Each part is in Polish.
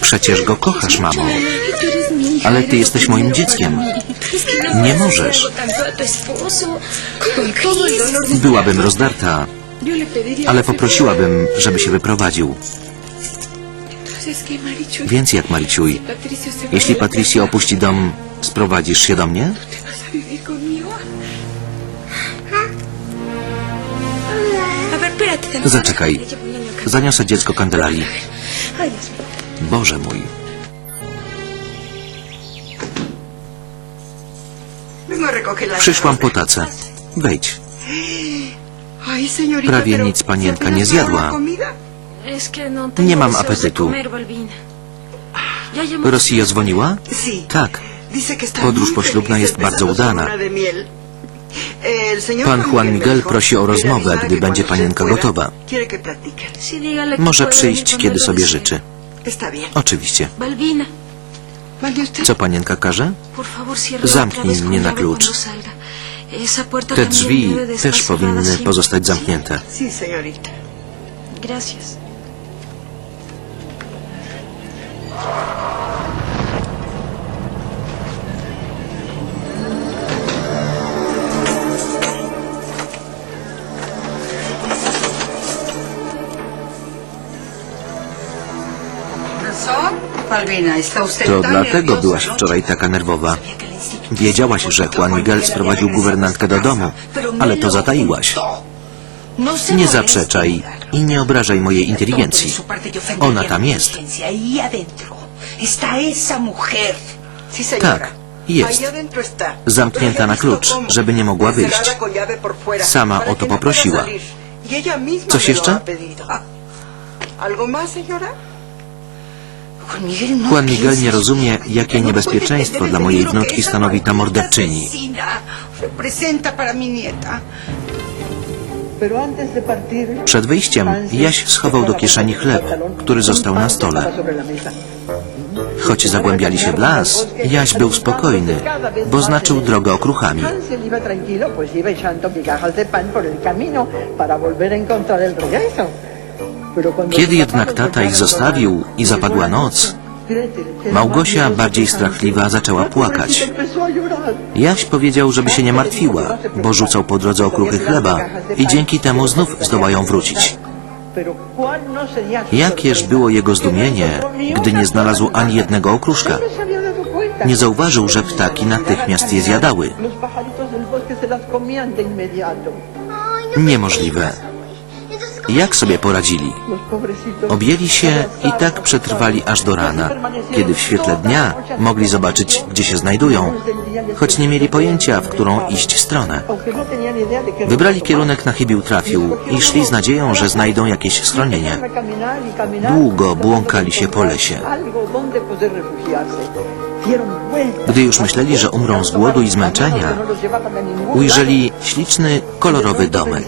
Przecież go kochasz, mamo. Ale ty jesteś moim dzieckiem. Nie możesz. Byłabym rozdarta, ale poprosiłabym, żeby się wyprowadził. Więc jak, Mariciuj, jeśli Patricia opuści dom, sprowadzisz się do mnie? Zaczekaj. Zaniosę dziecko Candelarii. Boże mój. Przyszłam po tacę. Wejdź. Prawie nic panienka nie zjadła. Nie mam apetytu. Rosja dzwoniła? Tak. Podróż poślubna jest bardzo udana. Pan Juan Miguel prosi o rozmowę, gdy będzie panienka gotowa. Może przyjść, kiedy sobie życzy. Oczywiście. Co panienka każe? Zamknij mnie na klucz. Te drzwi też powinny pozostać zamknięte. Gracias. To dlatego byłaś wczoraj taka nerwowa. Wiedziałaś, że Juan Miguel sprowadził guwernantkę do domu, ale to zataiłaś. Nie zaprzeczaj i nie obrażaj mojej inteligencji. Ona tam jest. Tak, jest. Zamknięta na klucz, żeby nie mogła wyjść. Sama o to poprosiła. Coś jeszcze? Juan Miguel nie rozumie, jakie niebezpieczeństwo dla mojej wnuczki stanowi ta morderczyni. Przed wyjściem Jaś schował do kieszeni chleb, który został na stole. Choć zagłębiali się w las, Jaś był spokojny, bo znaczył drogę okruchami. Kiedy jednak tata ich zostawił i zapadła noc, Małgosia, bardziej strachliwa, zaczęła płakać. Jaś powiedział, żeby się nie martwiła, bo rzucał po drodze okruchy chleba i dzięki temu znów zdołają wrócić. Pero ¿cuál no sería su Jakież było jego zdumienie, gdy nie znalazł ani jednego okruszka. Nie zauważył, że ptaki natychmiast je zjadały. Niemożliwe. Jak sobie poradzili? Objęli się i tak przetrwali aż do rana, kiedy w świetle dnia mogli zobaczyć, gdzie się znajdują, choć nie mieli pojęcia, w którą iść stronę. Wybrali kierunek na chybił trafił i szli z nadzieją, że znajdą jakieś schronienie. Długo błąkali się po lesie. Gdy już myśleli, że umrą z głodu i zmęczenia, ujrzeli śliczny, kolorowy domek.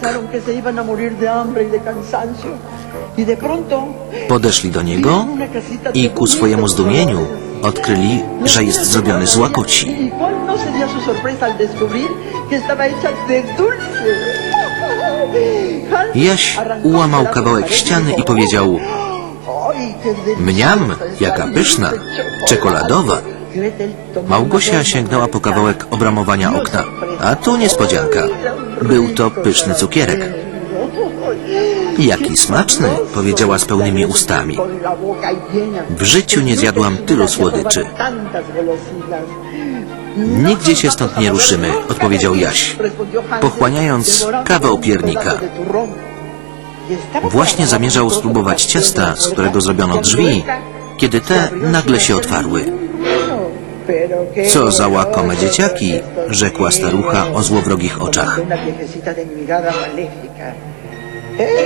Podeszli do niego i ku swojemu zdumieniu odkryli, że jest zrobiony z łakoci. Jaś ułamał kawałek ściany i powiedział ¡Ay, qué deliciosa Mniam, jaka pyszna, czekoladowa. Małgosia sięgnęła po kawałek obramowania okna. A tu niespodzianka. Był to pyszny cukierek. Jaki smaczny, powiedziała z pełnymi ustami. W życiu nie zjadłam tylu słodyczy. Nigdzie się stąd nie ruszymy, odpowiedział Jaś, pochłaniając kawał piernika. Właśnie zamierzał spróbować ciasta, z którego zrobiono drzwi, kiedy te nagle się otwarły. Co za łakome dzieciaki, rzekła starucha o złowrogich oczach.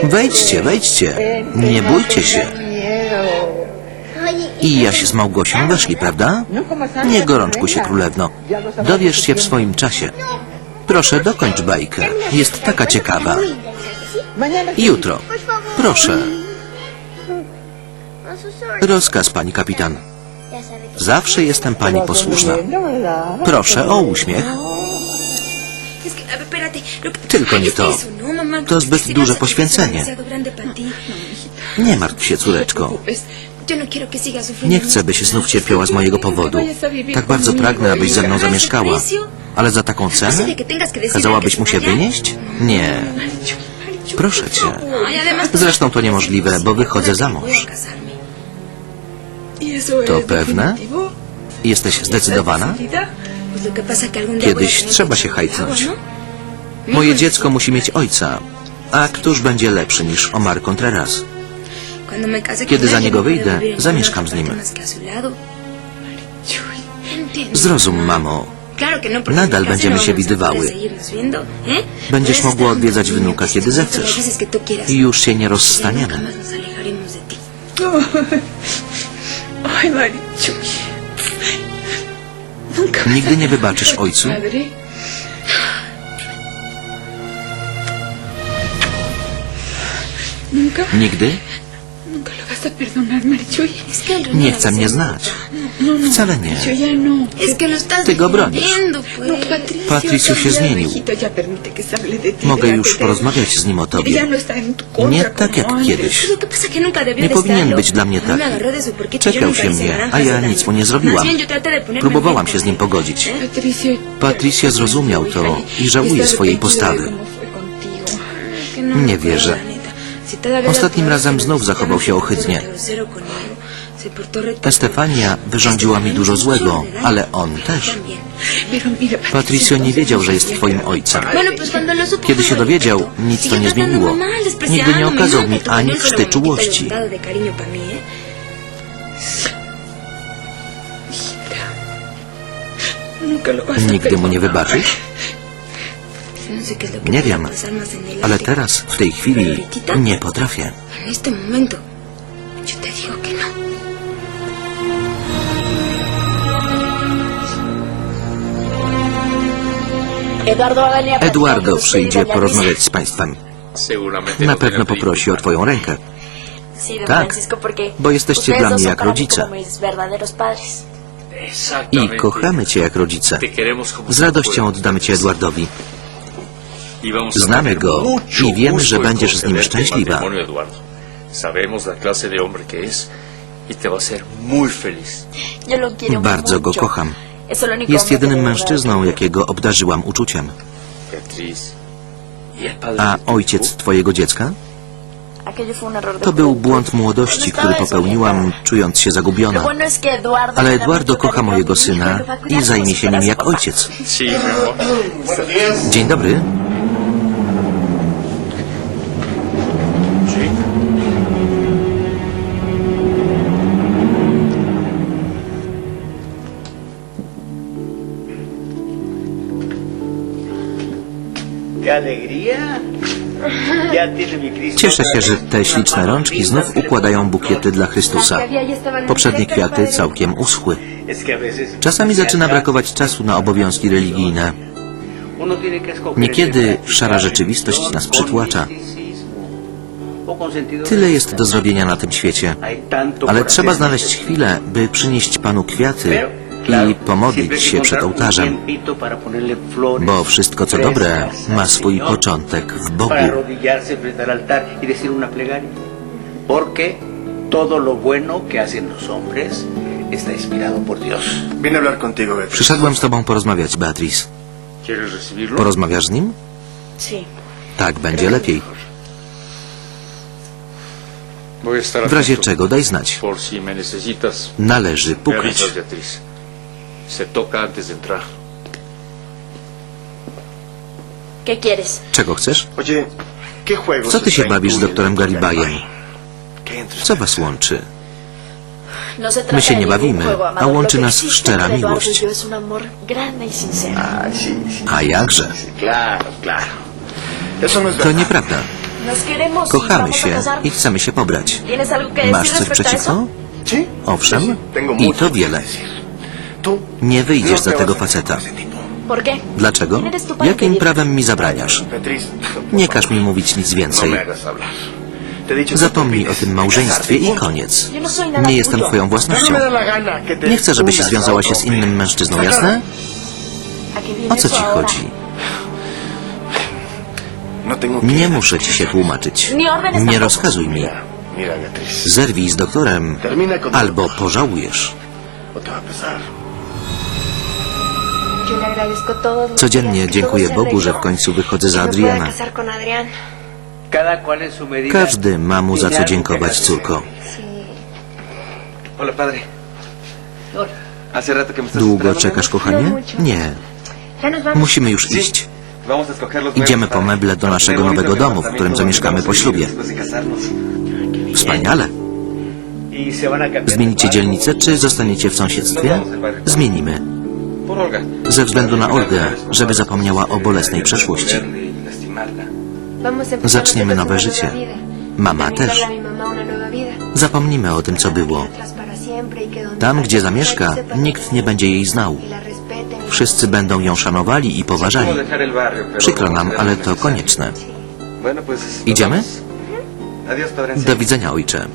Wejdźcie, wejdźcie, nie bójcie się. I Jaś z Małgosią weszli, prawda? Nie gorączkuj się, królewno. Dowiesz się w swoim czasie. Proszę, dokończ bajkę. Jest taka ciekawa. Jutro. Proszę. Rozkaz, pani kapitan. Zawsze jestem pani posłuszna. Proszę o uśmiech. Tylko nie to. To zbyt duże poświęcenie. Nie martw się, córeczko. Nie chcę, byś znów cierpiała z mojego powodu. Tak bardzo pragnę, abyś ze mną zamieszkała. Ale za taką cenę? Kazałabyś mu się wynieść? Nie. Proszę cię. Zresztą to niemożliwe, bo wychodzę za mąż. To pewne? Jesteś zdecydowana? Kiedyś trzeba się hajtnąć. Moje dziecko musi mieć ojca. A któż będzie lepszy niż Omar Contreras? Kiedy za niego wyjdę, zamieszkam z nim. Zrozum, mamo. Nadal będziemy się widywały. Będziesz mogła odwiedzać wnuka, kiedy zechcesz. I już się nie rozstaniemy. Nunca Nigdy nie wybaczysz ojcu? Nigdy? Nie chce mnie znać. Wcale nie. Ty go bronisz. Patricio. Się zmienił. Mogę już porozmawiać z nim o tobie. Nie tak jak kiedyś. Nie powinien być dla mnie taki. Czekał się mnie, a ja nic mu nie zrobiłam. Próbowałam się z nim pogodzić. Patricio, zrozumiał to i żałuje swojej postawy. Nie wierzę. Ostatnim razem znów zachował się ohydnie. Estefania wyrządziła mi dużo złego, ale on też. Patricio nie wiedział, że jest twoim ojcem. Kiedy się dowiedział, nic to nie zmieniło. Nigdy nie okazał mi ani chrzty czułości. Nigdy mu nie wybaczysz? Nie wiem, ale teraz, w tej chwili, nie potrafię. No. Eduardo przyjdzie porozmawiać z państwem. Na pewno poprosi o twoją rękę, Tak, bo jesteście dla mnie jak rodzice. I kochamy cię jak rodzice. Z radością oddamy cię Eduardowi. Znamy go i wiemy, że będziesz z nim szczęśliwa. Bardzo go kocham. Jest jedynym mężczyzną, jakiego obdarzyłam uczuciem. A ojciec twojego dziecka? To był błąd młodości, który popełniłam, czując się zagubiona. Ale Eduardo kocha mojego syna i zajmie się nim jak ojciec. Dzień dobry. Cieszę się, że te śliczne rączki znów układają bukiety dla Chrystusa. Poprzednie kwiaty całkiem uschły. Czasami zaczyna brakować czasu na obowiązki religijne. Niekiedy szara rzeczywistość nas przytłacza. Tyle jest do zrobienia na tym świecie. Ale trzeba znaleźć chwilę, by przynieść Panu kwiaty i pomodlić się przed ołtarzem. Bo wszystko co dobre ma swój początek w Bogu. Y decir una plegaria. Porque todo lo bueno que hacen los hombres está inspirado por Dios. Vine a hablar contigo, Beatriz. Przyszedłem z Tobą porozmawiać, Beatrice. Porozmawiasz z nim? Tak, będzie lepiej. W razie czego daj znać. Należy pukać. Czego chcesz? Oye, ¿qué juegos Co ty się bawisz z doktorem Garibajem? ¿Qué hay entre Co was łączy? No My się nie bawimy, a łączy nas szczera miłość. A jakże? To nieprawda. Y Kochamy a się i chcemy się pobrać. ¿Tienes algo que decir Masz coś przeciwko? Owszem. I to wiele. Nie no wyjdziesz za te tego faceta. Dlaczego? ¿Quién eres tú para Jakim prawem mi zabraniasz? Nie każ mi mówić nic No więcej. Zapomnij o tym małżeństwie i punto. koniec. No Nie jestem twoją No własnością. Nie chcę, żebyś się związała się z innym mężczyzną, ¿Está jasne? ¿A qué viene O co ci chodzi? No Nie muszę ci się tłumaczyć. Nie rozkazuj mi. Zerwij z doktorem, albo pożałujesz. Codziennie dziękuję Bogu, że w końcu wychodzę za Adriana. Każdy ma mu za co dziękować, córko. Długo esperando, czekasz, kochanie? Nie. Nos vamos. Musimy już iść. Idziemy po meble do naszego nowego domu, w którym zamieszkamy po ślubie. Wspaniale. Zmienicie dzielnicę, czy zostaniecie w sąsiedztwie? Zmienimy. Ze względu na Olgę, żeby zapomniała o bolesnej przeszłości. Zaczniemy nowe życie. Mama też. Zapomnimy o tym, co było. Tam, gdzie zamieszka, nikt nie będzie jej znał. Wszyscy będą ją szanowali i poważali. Przykro nam, ale to konieczne. Idziemy? Do widzenia, ojcze.